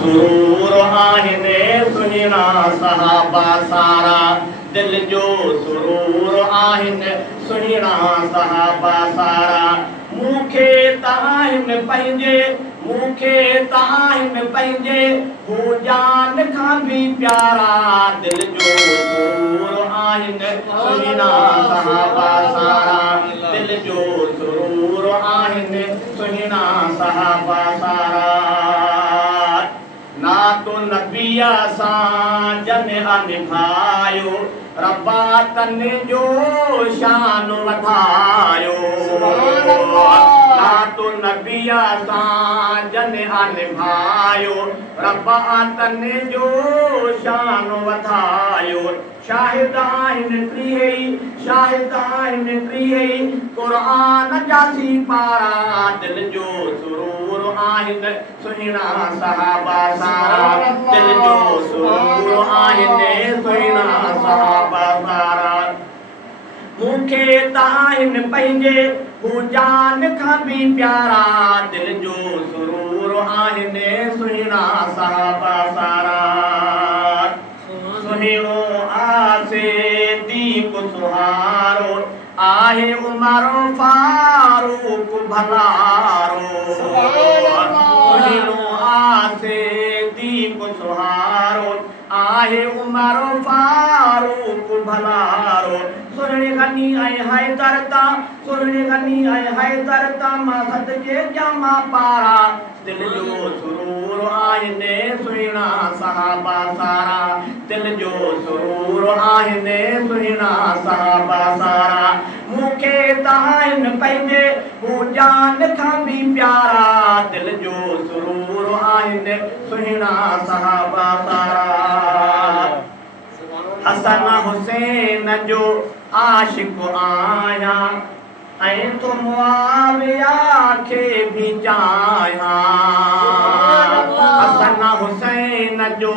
सुरूर आहिनि सुहिणा सहाबा सारा दिल जो सुरूर आहिनि सुहिणा सहाबा सारा मूंखे त आहिनि पंहिंजे हू जान खां बि प्यारा दिल जो सुरूर आहिनि सुहिणा सहाबा सारा दिल जो सुरूर आहिनि सुहिणा सहाबा सारा ना तो नबिया सां जन निभायो रब्बा तन जो शान वधायो ना तो नबिया सां जन निभायो रब्बा तन जो शान वधायो शाहिद आहिनि टीह क़ुरान जा सिपारा दिल जो सुरूर आहिनि सुहिणा सहाबा सारा दिल जो सुरूर आहिनि सुहिणा सहाबा सारा मूंखे त आहिनि पंहिंजे हू जान खां बि प्यारा दिल जो सुरूर आहिनि सुहिणा सहाबा सारा सुहिणो आसे दीप सुहारो आहे उमरो फारूक भलारो सुहिणो आसे दीप सुहारो आहे उमरो फारूक भलारो सुहिणे गनी ऐं हैदर ता मां सदके जामा पारा दिल जो सुरूर आहिनि सुहिणा सहाबा सारा दिल जो सुरूर आहिनि सुहिणा सहाबा सारा मूंखे त आहिनि पंहिंजे हू जान खां बि प्यारा दिल जो सुरूर आहिनि सुहिणा सहाबा सारा हसन हुसैन जो आशिक़ आहियां ऐं तो मुआविया खे बि चाहियां हसन हुसैन जो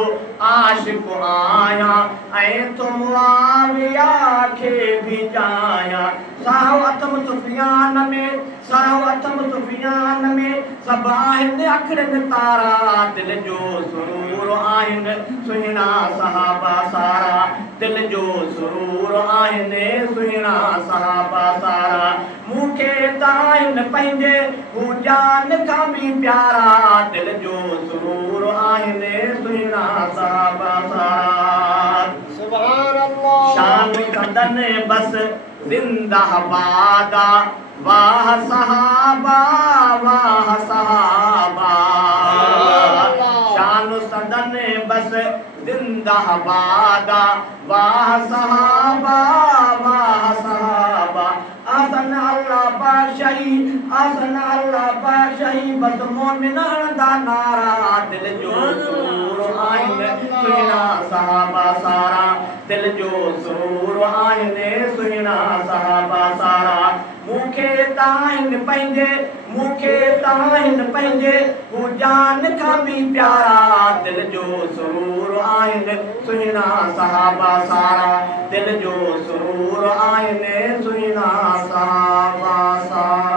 आशिक़ आहियां ऐं तो मुआविया खे बि चाहियां साहो अथम सुफियान में सभु आहिनि अखरनि तारा दिल जो सुरूर आहिनि सुहिणा सहाबा सारा दिल जो सुरूर आहिनि सुहिणा सहाबा सारा मूंखे त आहिनि पंहिंजे हू जान खां बि प्यारा दिल जो सुरूर आहिनि सुहिणा सहाबा सारा सुभान अल्लाह शान कंदन बस जिंदाबादा वाह सहाबा शान सदन बस जिंदाबादा वाह सहाबा आसन अल्लाह बादशाही बस मोमिनन दा नारा दिल जो सुरूर आहिनि सुहिणा सहाबा सारा दिल जो सुरूर आहिनि सुहिणा सहाबा सारा मूंखे त आहिनि पंहिंजे हू जान खां बि प्यारा दिल जो सुरूर आहिनि सुहिणा सहाबा सारा दिल जो सुरूर आहिनि सुहिणा सहाबा सारा